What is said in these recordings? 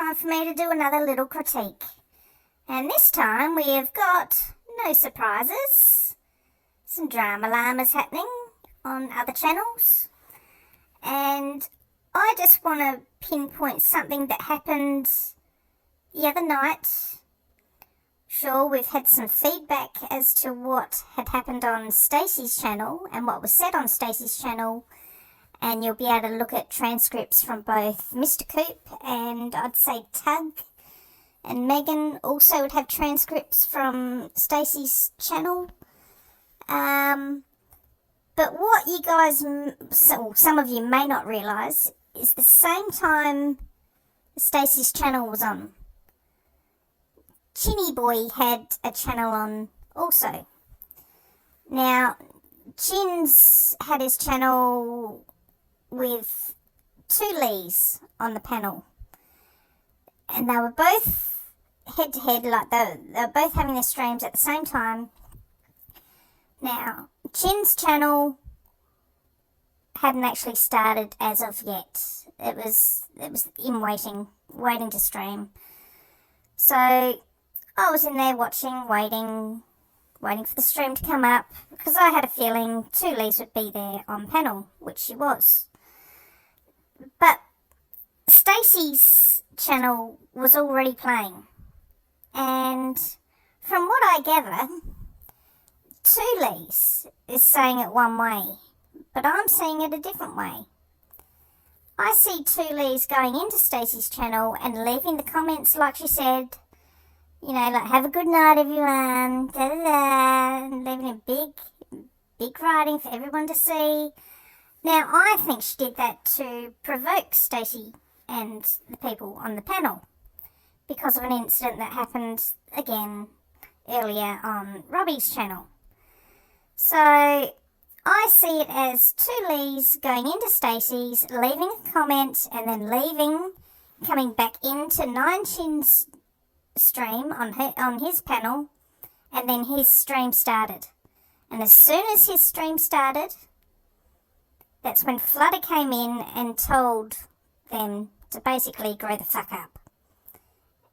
time for me to do another little critique. And this time we have got no surprises. Some drama llamas happening on other channels. And I just want to pinpoint something that happened the other night. Sure, we've had some feedback as to what had happened on Stacy's channel and what was said on Stacy's channel. And you'll be able to look at transcripts from both Mr. Coop and I'd say Tug. And Megan also would have transcripts from Stacy's channel. But what you guys, some of you may not realise, is the same time Stacy's channel was on, Chinny Boy had a channel on also. Now, Chin's had his channel with two Lees on the panel. And they were both head-to-head, like they were both having their streams at the same time. Now, Chin's channel hadn't actually started as of yet. It was in waiting to stream. So I was in there watching, waiting for the stream to come up, because I had a feeling two Lees would be there on panel, which she was. But Stacy's channel was already playing, and from what I gather, two Lees is saying it one way, but I'm seeing it a different way. I see two Lees going into Stacy's channel and leaving the comments like she said, you know, like, have a good night everyone, da da da, and leaving it big writing for everyone to see. Now, I think she did that to provoke Stacy and the people on the panel because of an incident that happened again earlier on Robbie's channel. So I see it as two Lees going into Stacy's, leaving a comment and then leaving, coming back into Nine Chin's stream on his panel, and then his stream started. And as soon as his stream started, that's when Flutter came in and told them to basically grow the fuck up.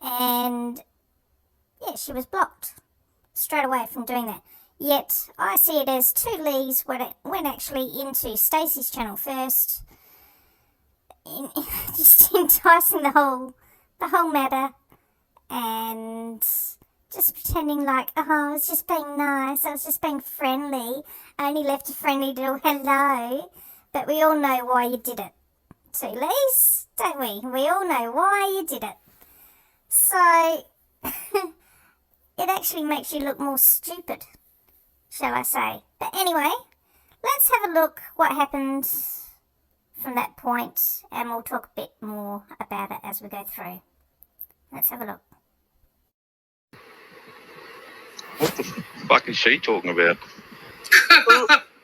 And yeah, she was blocked straight away from doing that. Yet I see it as two Lees went actually into Stacy's channel first, just enticing the whole matter, and just pretending like, oh, I was just being nice, I was just being friendly, I only left a friendly little hello. But we all know why you did it. Two Lees, don't we? We all know why you did it. So, it actually makes you look more stupid, shall I say. But anyway, let's have a look what happened from that point, and we'll talk a bit more about it as we go through. Let's have a look. What the fuck is she talking about?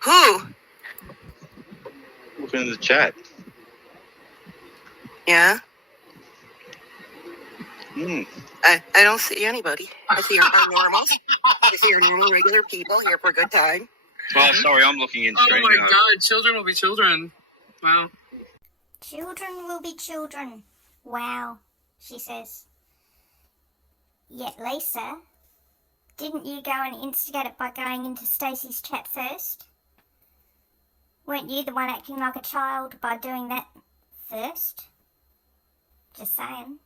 Who? Look in the chat. Yeah? Hmm. I don't see anybody. I see our normals. I see our normal, regular people here for a good time. Oh, sorry, I'm looking in stream. Oh my god, children will be children. Wow. Children will be children. Wow, she says. Yet Lisa, didn't you go and instigate it by going into Stacy's chat first? Weren't you the one acting like a child by doing that first? Just saying.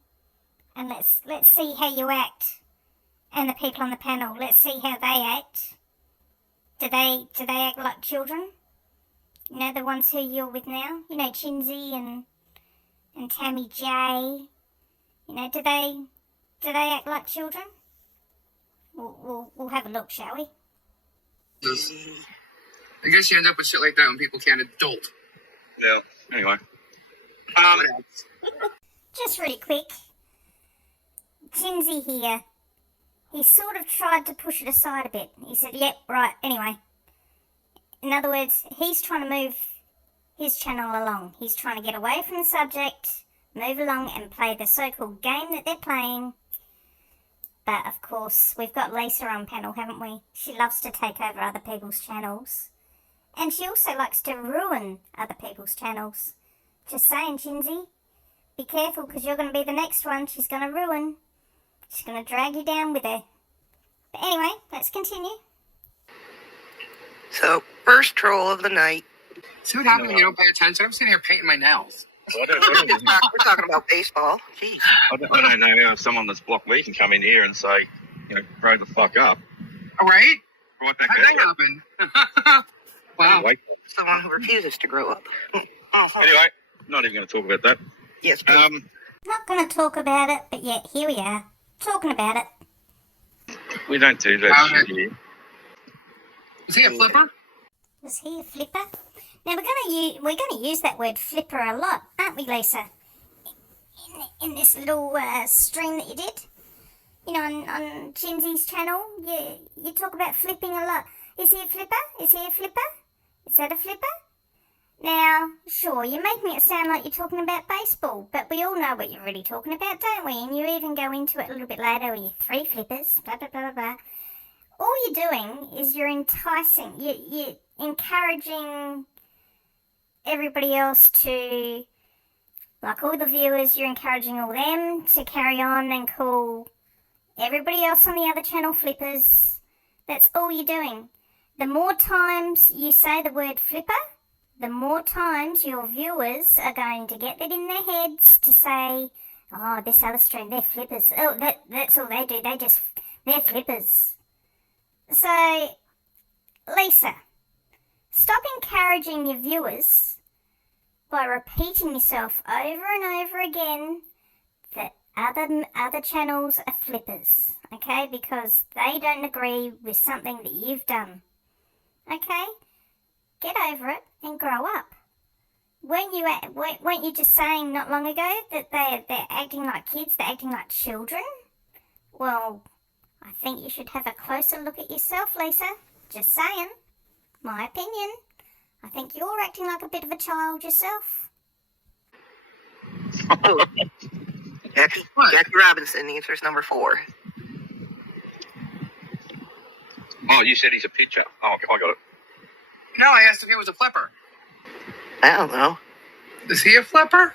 And let's see how you act. And the people on the panel, let's see how they act. Do they act like children? You know, the ones who you're with now? You know, Chinsey and Tammy J. You know, do they act like children? We'll have a look, shall we? I guess you end up with shit like that when people can't adult. Yeah, anyway. Just really quick. Chinsey here. He sort of tried to push it aside a bit. He said, yep, right, anyway. In other words, he's trying to move his channel along. He's trying to get away from the subject, move along and play the so-called game that they're playing. But, of course, we've got Lisa on panel, haven't we? She loves to take over other people's channels. And she also likes to ruin other people's channels. Just saying, Chinsey. be careful, because you're going to be the next one she's going to ruin. She's going to drag you down with her. But anyway, let's continue. So, first troll of the night. See what happens when you don't pay attention? I'm sitting here painting my nails. We're talking about baseball. Jeez. I don't know how someone that's Bark-ley can come in here and say, grow the fuck up. All right? Right back How at did that you. happen? Wow. Wait. Someone who refuses to grow up. Anyway, not even going to talk about that. Yes, please. Not going to talk about it, but yet here we are, talking about it. We don't do that shit here. Is he a flipper? Was he a flipper? Now we're going to use that word flipper a lot, aren't we, Lisa? In this little stream that you did, on Chinzy's channel, you talk about flipping a lot. Is he a flipper? Is he a flipper? Is that a flipper? Now, sure, you're making it sound like you're talking about baseball, but we all know what you're really talking about, don't we? And you even go into it a little bit later with your 3 flippers, blah, blah, blah, blah, blah. All you're doing is you're enticing, you're encouraging everybody else to, like all the viewers, you're encouraging all them to carry on and call everybody else on the other channel flippers. That's all you're doing. The more times you say the word flipper, the more times your viewers are going to get that in their heads to say, oh, this other stream, they're flippers. Oh, that's all they do. They're flippers. So, Lisa, stop encouraging your viewers by repeating yourself over and over again that other channels are flippers, okay? Because they don't agree with something that you've done, okay? Get over it and grow up. Weren't you just saying not long ago that they're acting like kids, they're acting like children? Well, I think you should have a closer look at yourself, Lisa. Just saying. My opinion. I think you're acting like a bit of a child yourself. Jackie Robinson answers number 4. Oh, you said he's a pitcher. Oh, okay, I got it. No, I asked if he was a flipper. I don't know. Is he a flipper?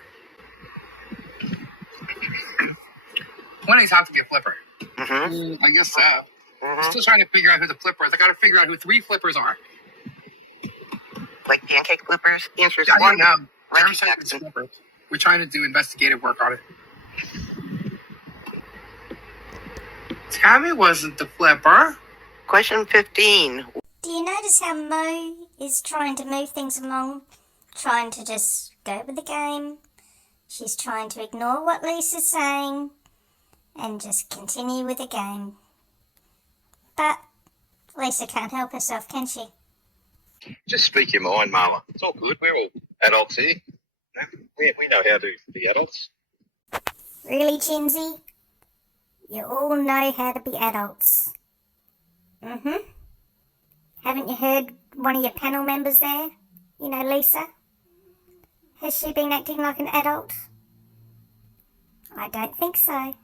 Twenties have to be a flipper. Mm-hmm. I guess so. I'm still trying to figure out who the flipper is. I got to figure out who 3 flippers are. Like pancake flippers? Answers I 1. don't know. Reggie Jeremy said it's Jackson. flippers. We're trying to do investigative work on it. Tammy wasn't the flipper. Question 15. Do you notice how Mo is trying to move things along? Trying to just go with the game. She's trying to ignore what Lisa's saying and just continue with the game. But Lisa can't help herself, can she? Just speak your mind, Marla. It's all good. We're all adults here. No, we know how to be adults. Really, Chinsey? You all know how to be adults. Haven't you heard one of your panel members there? You know, Lisa? Has she been acting like an adult? I don't think so. I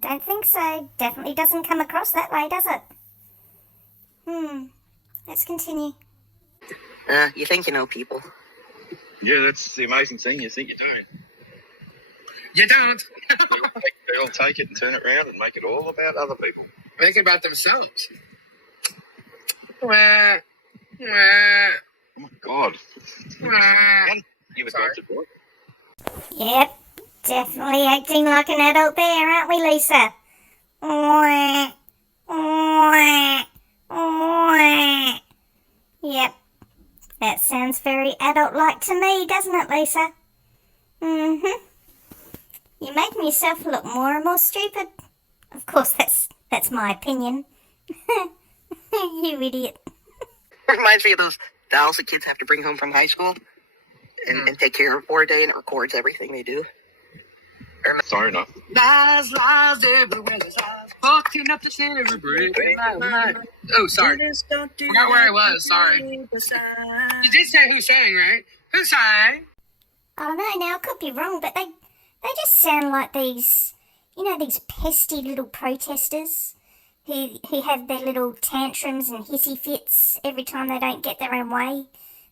don't think so. Definitely doesn't come across that way, does it? Let's continue. You think you know people. Yeah, that's the amazing thing. You think you don't. You don't. They all take it and turn it around and make it all about other people. Make it about themselves. Wah, wah, Oh, my God. wah. You've Sorry. adopted what? Yep, definitely acting like an adult there, aren't we, Lisa? Wah, wah, wah. Yep, that sounds very adult-like to me, doesn't it, Lisa? You're making yourself look more and more stupid. Of course, that's my opinion. You idiot. Reminds me of those dolls that kids have to bring home from high school and take care of for a day, and it records everything they do. Sorry, no. Lies, lies, everywhere there's lies. Fucking up the city, breaking my mind. Oh, sorry. Forgot where I was, sorry. You did say who sang, right? Who sang? I don't know, now I could be wrong, but they just sound like these, these pesty little protesters who have their little tantrums and hissy fits every time they don't get their own way.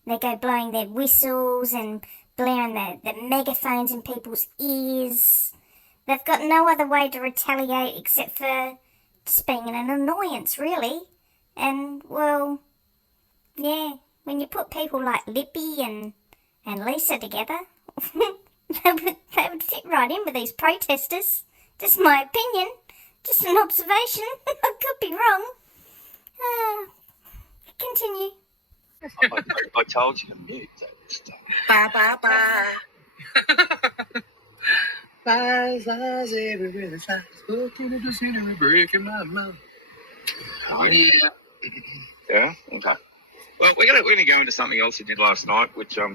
They go blowing their whistles and blaring the megaphones in people's ears. They've got no other way to retaliate except for just being an annoyance, really. And, well, yeah, when you put people like Lippy and Lisa together, they would fit right in with these protesters. Just my opinion. Just an observation. I could be wrong. Continue. I told you to mute that stuff. Bye, bye, bye. Flies everywhere, the flies looking at the scenery, breaking my mind. Yeah. Yeah? Okay. Well, we're gonna go into something else you did last night, which, we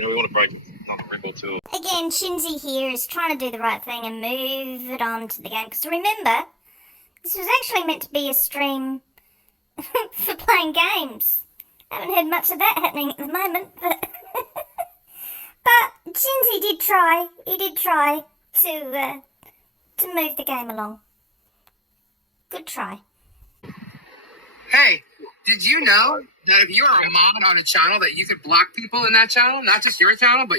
want to break another rib or two. Again, Shinzi here is trying to do the right thing and move it on to the game. Because remember, this was actually meant to be a stream for playing games. Haven't heard much of that happening at the moment, but Shinzi did try. He did try to move the game along. Good try. Hey, did you know that if you are a mod on a channel that you could block people in that channel? Not just your channel, but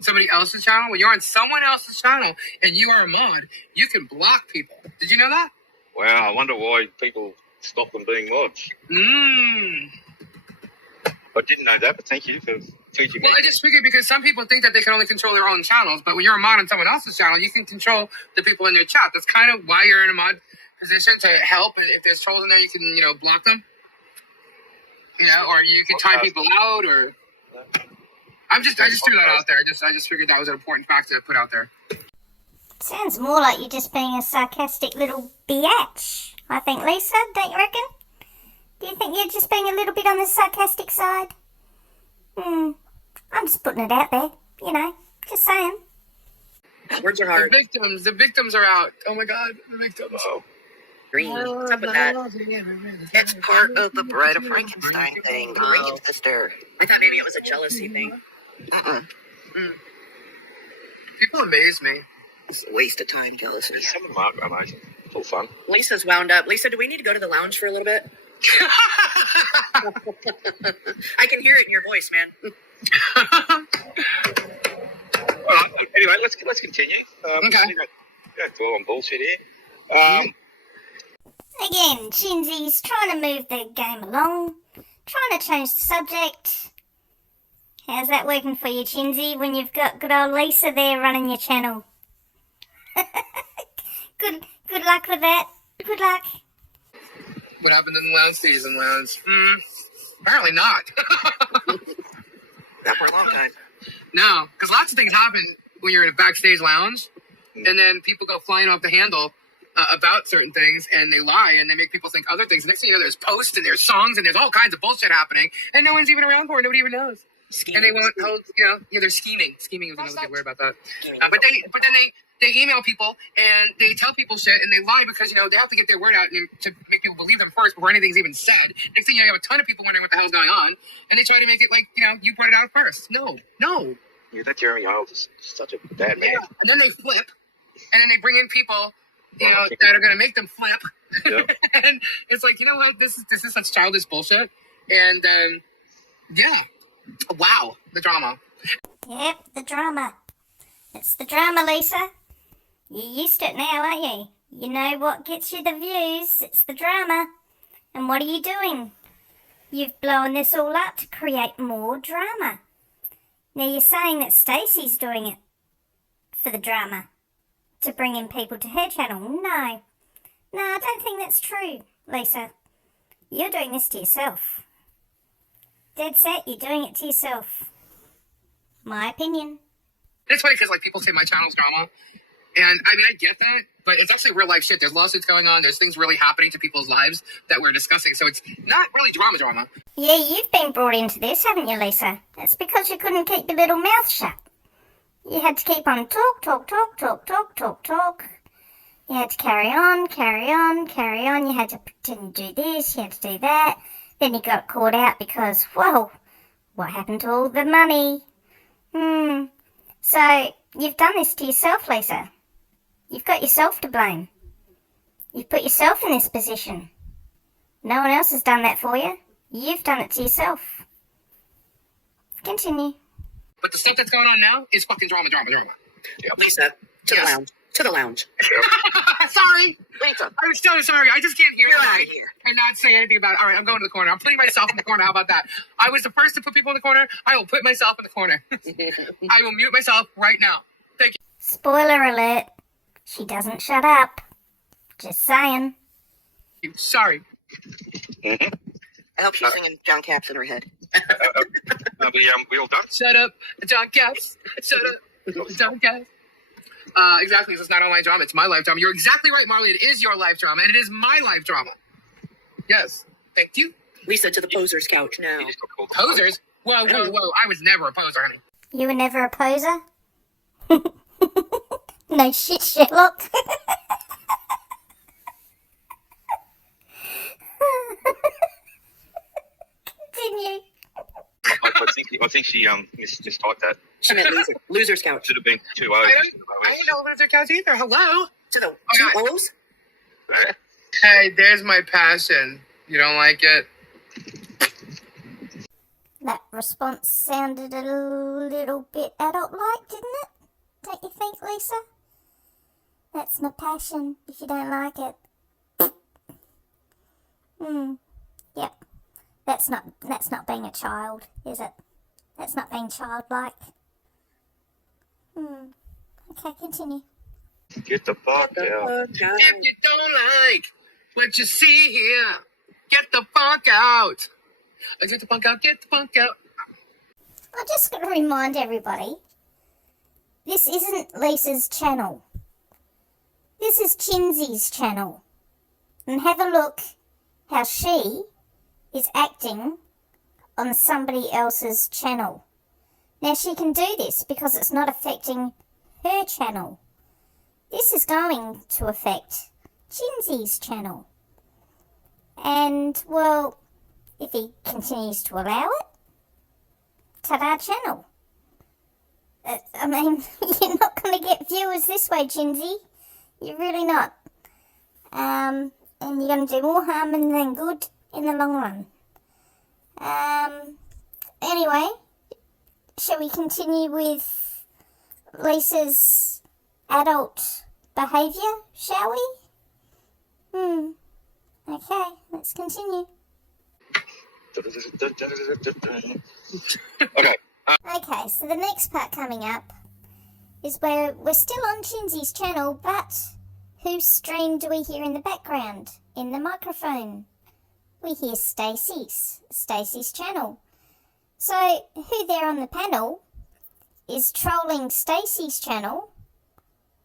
somebody else's channel. When you're on someone else's channel and you are a mod, you can block people. Did you know that? Wow, I wonder why people stop them being mods. I didn't know that, but thank you for teaching me. Well, I just figured because some people think that they can only control their own channels, but when you're a mod on someone else's channel, you can control the people in their chat. That's kind of why you're in a mod position, to help. And if there's trolls in there, you can, block them. Or you can time people out, or I just threw that out there. I just figured that was an important fact to put out there. Sounds more like you're just being a sarcastic little biatch, I think, Lisa, don't you reckon? Do you think you're just being a little bit on the sarcastic side? I'm just putting it out there, just saying. Words are hard. The victims are out. Oh my God, the victims. Oh. Green. What's up with that? It's part of the Bride of Frankenstein thing. The Ring sister. I thought maybe it was a jealousy thing. People amaze me. It's a waste of time, jealousy. Some of them are amazing. It's all fun. Lisa's wound up. Lisa, do we need to go to the lounge for a little bit? I can hear it in your voice, man. All right. Anyway, let's continue. Okay. Don't dwell on bullshit here. Again, Shinzi's trying to move the game along, trying to change the subject. How's that working for you, Shinzi, when you've got good old Lisa there running your channel? Good luck with that. Good luck. What happened in the lounge season, lounge? Apparently not. Not for a long time. No, because lots of things happen when you're in a backstage lounge, and then people go flying off the handle about certain things, and they lie, and they make people think other things. And next thing you know, there's posts, and there's songs, and there's all kinds of bullshit happening, and no one's even around for it. Nobody even knows. Scheming. And they won't hold, they're scheming. Scheming is another good word about that. But then they email people, and they tell people shit, and they lie because, they have to get their word out to make people believe them first before anything's even said. Next thing you have a ton of people wondering what the hell's going on, and they try to make it like, you brought it out first. No. Yeah, that Jeremy Hales is such a bad man. Yeah. And then they flip, and then they bring in people, that are going to make them flip. Yep. And it's like, you know what? This is such childish bullshit. And, wow, the drama. Yep, the drama. It's the drama, Lisa. You're used to it now, aren't you? You know what gets you the views. It's the drama. And what are you doing? You've blown this all up to create more drama. Now you're saying that Stacy's doing it for the drama, to bring in people to her channel. No, I don't think that's true, Lisa. You're doing this to yourself. Dead set, you're doing it to yourself. My opinion. It's funny because, people say my channel's drama. And, I get that, but it's actually real life shit. There's lawsuits going on. There's things really happening to people's lives that we're discussing. So it's not really drama. Yeah, you've been brought into this, haven't you, Lisa? It's because you couldn't keep your little mouth shut. You had to keep on talk. You had to carry on. You had to pretend to do this, you had to do that. Then you got caught out because, whoa, what happened to all the money? So, you've done this to yourself, Lisa. You've got yourself to blame. You've put yourself in this position. No one else has done that for you. You've done it to yourself. Continue. But the stuff that's going on now is fucking drama. Lisa, to Yes. the lounge. To the lounge. Sorry. Lisa, I'm so sorry. I just can't hear you're the out mic of here. and not say anything about it. All right, I'm going to the corner. I'm putting myself in the corner. How about that? I was the first to put people in the corner. I will put myself in the corner. I will mute myself right now. Thank Spoiler alert. She doesn't shut up. Just saying. you. Sorry. Mm-hmm. I hope she's singing John Caps in her head. We all done? Shut up, John Caps. Shut up, John Caps. Exactly. This is not online drama. It's my life drama. You're exactly right, Marley. It is your life drama, and it is my life drama. Yes. Thank you. Lisa, to the poser's couch now. You just got called Posers? Whoa. I was never a poser, honey. You were never a poser? No shit, Sherlock. Continue. I think she just typed that. She meant loser's couch. Should have been 2 O's. I don't know if there's a couch either. Hello? To the Okay. 2 O's? Hey, there's my passion. You don't like it? That response sounded a little bit adult-like, didn't it? Don't you think, Lisa? That's my passion, if you don't like it. Yep. That's not being a child, is it? That's not being childlike. Okay, continue. Get the fuck out. If you don't like what you see here, get the fuck out. Get the fuck out. Get the fuck out. I just got to remind everybody, this isn't Lisa's channel. This is Chinzy's channel. And have a look how she is acting on somebody else's channel. Now she can do this because it's not affecting her channel. This is going to affect Chinzy's channel. And, well, if he continues to allow it, ta-da channel. I mean, you're not going to get viewers this way, Chinsy. You're really not. And you're going to do more harm than good in the long run. Anyway, shall we continue with Lisa's adult behaviour, shall we? Okay, let's continue. Okay. Okay, so the next part coming up is where we're still on Chinzy's channel, but whose stream do we hear in the background, in the microphone? We hear Stacy's channel. So who there on the panel is trolling Stacy's channel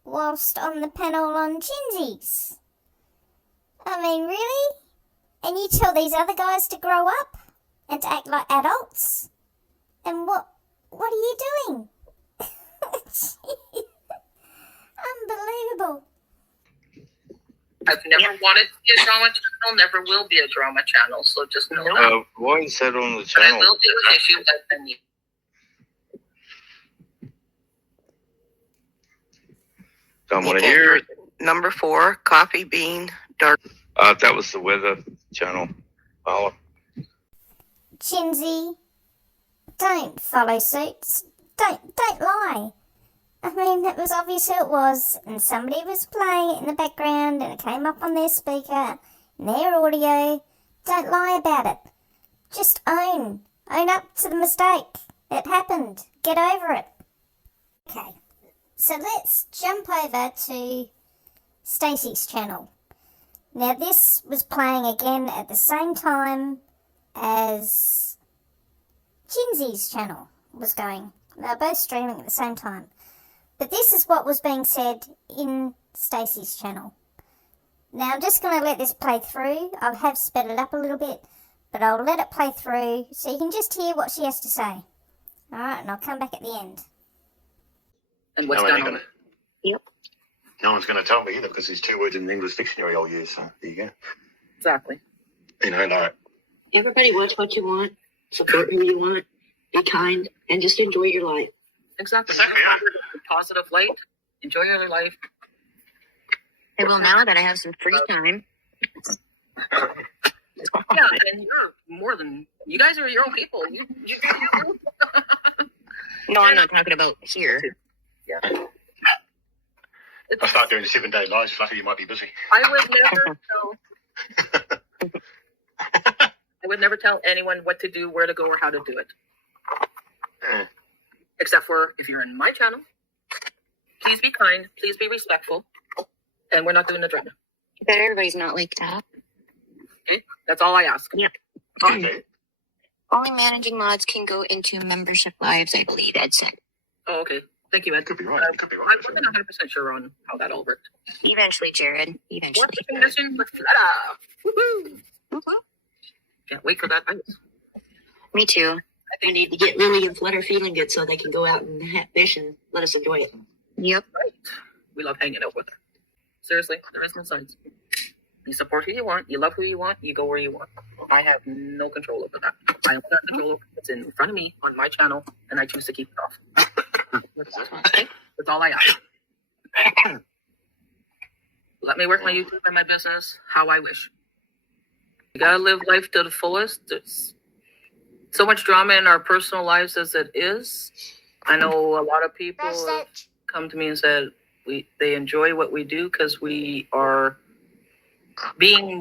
whilst on the panel on Chinzy's? I mean, really? And you tell these other guys to grow up and to act like adults? And what are you doing? Unbelievable. I've never wanted to be a drama channel, never will be a drama channel, so just know that. Why is that on the But I channel? will do an issue with them. Don't want to hear it. Number 4, coffee bean, dark. That was the weather channel. Oh, Chinsy, don't follow suit. Don't lie. I mean, that was obvious who it was, and somebody was playing it in the background, and it came up on their speaker, and their audio. Don't lie about it. Just own up to the mistake. It happened. Get over it. Okay, so let's jump over to Stacy's channel. Now this was playing again at the same time as Chinzy's channel was going. They were both streaming at the same time. But this is what was being said in Stacy's channel. Now I'm just going to let this play through. I have sped it up a little bit, but I'll let it play through so you can just hear what she has to say. Alright, and I'll come back at the end. And what's going on? Yep. No one's going to tell me either because there's 2 words in the English dictionary I'll use. So there you go. Exactly. You know, like, Everybody watch what you want, support who you want, be kind, and just enjoy your life. Exactly. Exactly, yeah. Positive light. Enjoy your life. Hey, well, now that I have some free time, Yeah, and you're more than you guys are your own people. You No, I'm not talking about here. Yeah. I'll start doing 7-day lives, Fluffy. You might be busy. I would never tell anyone what to do, where to go, or how to do it. Yeah. Except for if you're in my channel, please be kind, please be respectful, and we're not doing the drama. But everybody's not like that. Okay? That's all I ask. Yeah. Okay. Only managing mods can go into membership lives, I believe Ed said. Oh, okay. Thank you, Ed. Could be right. You could be right. I'm not 100% sure on how that all worked. Eventually, Jared. Eventually. What's the condition with Fleta? Woohoo! Mhm. Can't wait for that. Me too. I think we need to get Lily and Flutter feeling good so they can go out and fish and let us enjoy it. Yep. Right. We love hanging out with her. Seriously, there is no sides. You support who you want, you love who you want, you go where you want. I have no control over that. I only have control over what's in front of me on my channel, and I choose to keep it off. That's all I ask. Let me work my YouTube and my business how I wish. You gotta live life to the fullest. There's so much drama in our personal lives as it is. I know a lot of people have come to me and said they enjoy what we do because we are being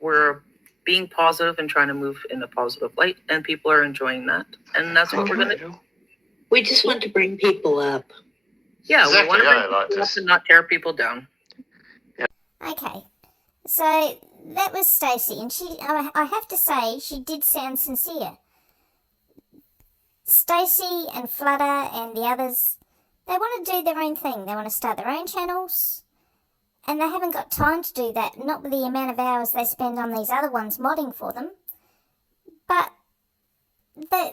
we're being positive and trying to move in a positive light, and people are enjoying that, and that's what we're gonna do. We just want to bring people up. Yeah, Exactly, we want to yeah, bring like people this. up and not tear people down. Okay, so that was Stacy, and I have to say, she did sound sincere. Stacy and Flutter and the others, they want to do their own thing. They want to start their own channels, and they haven't got time to do that, not with the amount of hours they spend on these other ones modding for them. But they're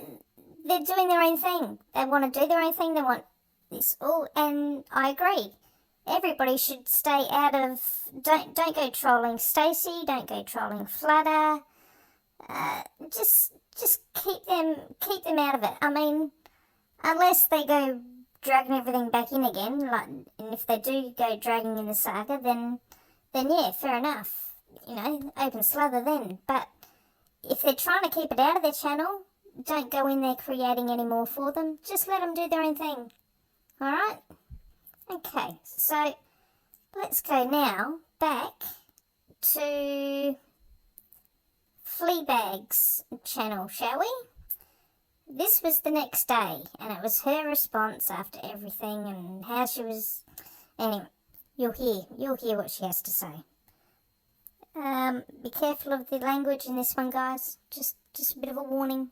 doing their own thing. They want to do their own thing. They want this all, and I agree. Everybody should stay out of. Don't go trolling Stacy. Don't go trolling Flutter. Just keep them out of it. I mean, unless they go dragging everything back in again, and if they do go dragging in the saga, then yeah, fair enough. You know, open slather then. But if they're trying to keep it out of their channel, don't go in there creating any more for them. Just let them do their own thing. All right. Okay, so let's go now back to Fleabag's channel, shall we? This was the next day, and it was her response after everything and how she was. Anyway, you'll hear what she has to say. Be careful of the language in this one, guys. Just a bit of a warning.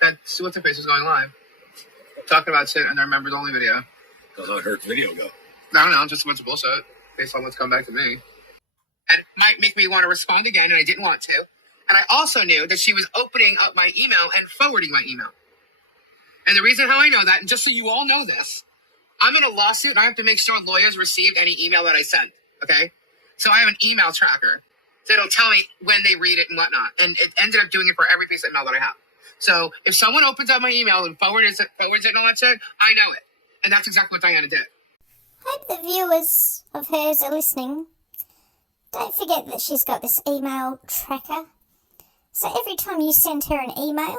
That's what's her face was going live, talking about shit in their members only video. How's that hurt video go? I don't know, just a bunch of bullshit based on what's come back to me. And it might make me want to respond again, and I didn't want to. And I also knew that she was opening up my email and forwarding my email. And the reason how I know that, and just so you all know this, I'm in a lawsuit, and I have to make sure lawyers received any email that I sent, okay? So I have an email tracker that'll tell me when they read it and whatnot. And it ended up doing it for every piece of email that I have. So if someone opens up my email and forwards it and all that shit, I know it. And that's exactly what Diana did. Hope the viewers of hers are listening. Don't forget that she's got this email tracker. So every time you send her an email,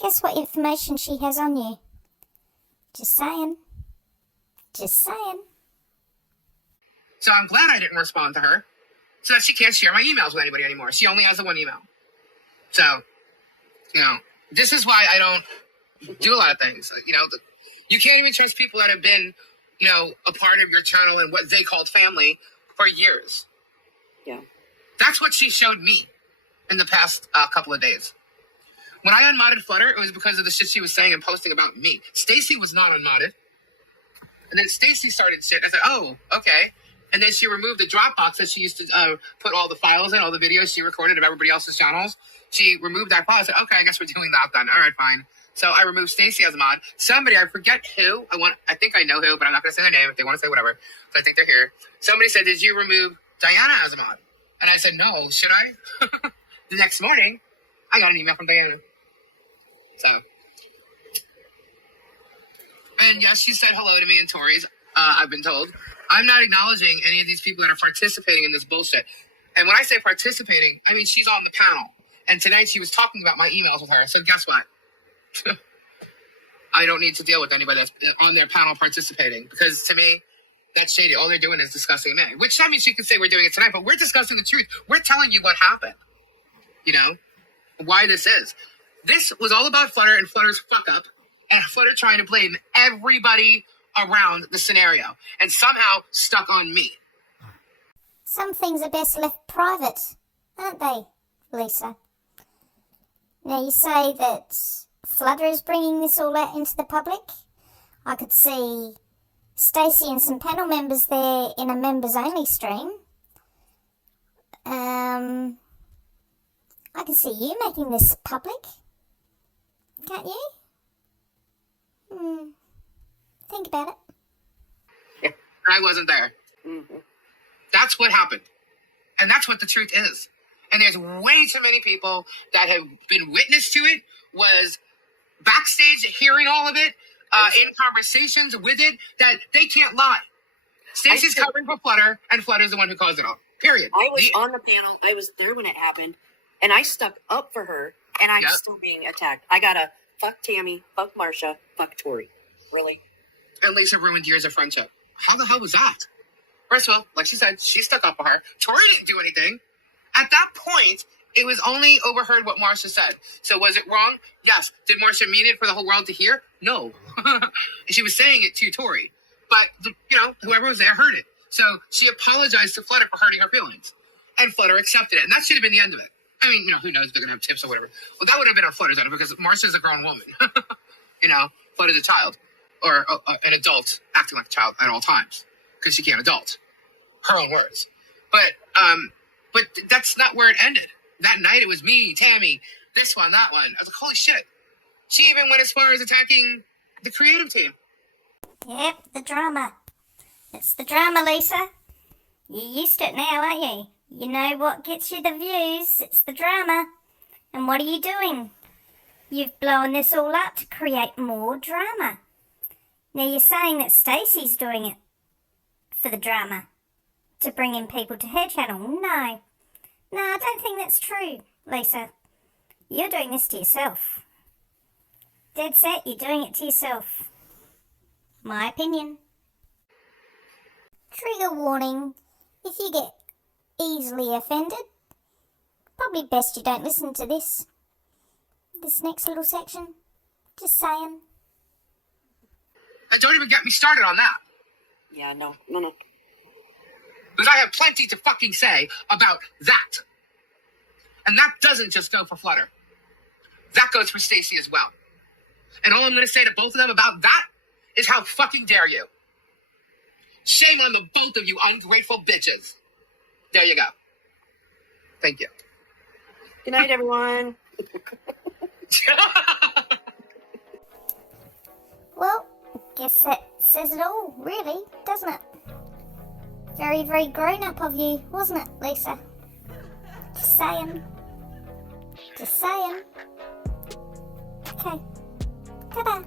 guess what information she has on you? Just saying. Just saying. So I'm glad I didn't respond to her, so that she can't share my emails with anybody anymore. She only has the one email. So, you know, this is why I don't do a lot of things. You know, you can't even trust people that have been, you know, a part of your channel and what they called family for years. Yeah. That's what she showed me in the past couple of days. When I unmodded Flutter, it was because of the shit she was saying and posting about me. Stacy was not unmodded. And then Stacy started shit. I said, oh, okay. And then she removed the Dropbox that she used to put all the files in, all the videos she recorded of everybody else's channels. She removed that file. I said, okay, I guess we're doing that then. All right, fine. So I removed Stacy as a mod. Somebody, I forget who. I think I know who, but I'm not going to say their name. If they want to say whatever. So I think they're here. Somebody said, did you remove Diana as a mod? And I said, no, should I? The next morning, I got an email from Diana. So. And yes, she said hello to me and Tori's, I've been told. I'm not acknowledging any of these people that are participating in this bullshit. And when I say participating, I mean she's on the panel. And tonight she was talking about my emails with her. I said, guess what? I don't need to deal with anybody that's on their panel participating, because to me, that's shady. All they're doing is discussing me. Which, I mean, she could say we're doing it tonight, but we're discussing the truth. We're telling you what happened. You know, why this is. This was all about Flutter and Flutter's fuck up, and Flutter trying to blame everybody around the scenario, and somehow stuck on me. Some things are best left private, aren't they, Lisa? Now you say that Flutter is bringing this all out into the public. I could see Stacy and some panel members there in a members-only stream. I can see you making this public. Can't you? Think about it. I wasn't there. Mm-hmm. That's what happened. And that's what the truth is. And there's way too many people that have been witness to it, was backstage hearing all of it, in conversations with it, that they can't lie. Stacey's covering for Flutter, and Flutter's the one who caused it all. Period. I was on the panel. I was there when it happened, and I stuck up for her, and I'm still being attacked. I got a fuck Tammy, fuck Marsha, fuck Tori. Really? And Lisa ruined years of friendship. How the hell was that? First of all, like she said, she stuck up for her. Tori didn't do anything. At that point, it was only overheard what Marsha said. So was it wrong? Yes. Did Marsha mean it for the whole world to hear? No. She was saying it to Tori. But, whoever was there heard it. So she apologized to Flutter for hurting her feelings. And Flutter accepted it. And that should have been the end of it. I mean, who knows if they're going to have tips or whatever. Well, that would have been on Flutter's end, because Marsha's a grown woman. Flutter's a child. Or an adult acting like a child at all times. Because she can't adult. Her own words. But that's not where it ended. That night it was me, Tammy, this one, that one. I was like, holy shit. She even went as far as attacking the creative team. Yep, the drama. It's the drama, Lisa. You're used to it now, aren't you? You know what gets you the views. It's the drama. And what are you doing? You've blown this all up to create more drama. Now you're saying that Stacy's doing it for the drama, to bring in people to her channel. No, I don't think that's true, Lisa. You're doing this to yourself. Dead set, you're doing it to yourself. My opinion. Trigger warning, if you get easily offended, probably best you don't listen to this next little section. Just saying. And don't even get me started on that. Yeah, no. Because I have plenty to fucking say about that. And that doesn't just go for Flutter. That goes for Stacy as well. And all I'm going to say to both of them about that is, how fucking dare you? Shame on the both of you ungrateful bitches. There you go. Thank you. Good night, everyone. Well, guess that says it all, really, doesn't it? Very, very grown-up of you, wasn't it, Lisa? Just saying. Okay. Ta-da.